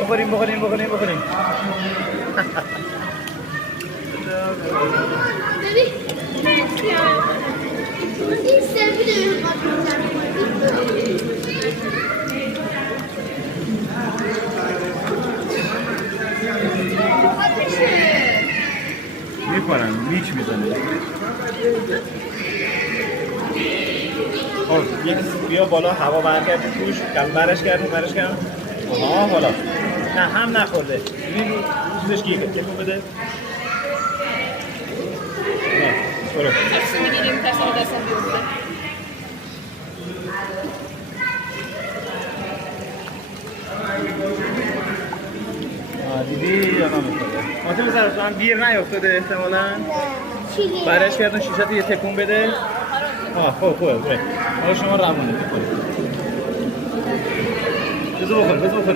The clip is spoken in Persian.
بخوریم بخوریم بخوریم بخوریم. میخورن میچ میزنه. خب یک بیا بالا هوا برگردیم توش برش کردیم آها حالا نه هم نخورده ببین چیزش گیگه تکون بده. نه برو ترسی میگیریم ترسی دستم بیفته. دیدی یا نمیخوره ماتم زرد تو هم گیر نیافتاده احتمالا برش کردن شیشت یه تکون بده. خوب حالا شما روانه بخورید. بذار بخور